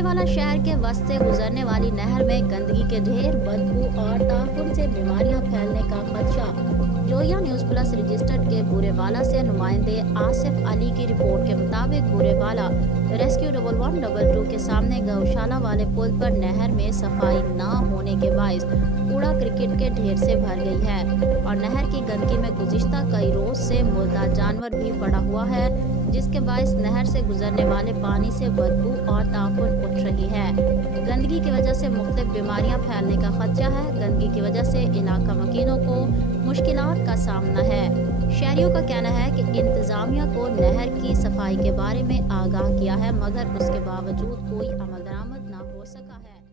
गोरे वाला शहर के वस्त से गुजरने वाली नहर में गंदगी के ढेर, बदबू और ताफुन से बीमारियां फैलने का खदशा। जोया न्यूज प्लस रजिस्टर्ड के गोरेवाला से नुमाइंदे आसिफ अली की रिपोर्ट के मुताबिक गोरेवाला रेस्क्यू 1112 के सामने गौशाला वाले पुल पर नहर में सफाई न होने के बायस कूड़ा क्रिकेट के ढेर से भर गई है और नहर की गंदगी में गुज़िश्ता कई रोज से मुर्दा जानवर भी पड़ा हुआ है, जिसके बायस नहर से गुजरने वाले पानी से बदबू और ताफुन उठ रही है। गंदगी की वजह से मुख्तलिफ बीमारियां फैलने का खदशा है। गंदगी की वजह से इलाका मकीनों को मुश्किलात का सामना है। शहरियों का कहना है कि इंतजामिया को नहर की सफाई के बारे में आगाह किया है, मगर उसके बावजूद कोई अमल दरामद न हो सका है।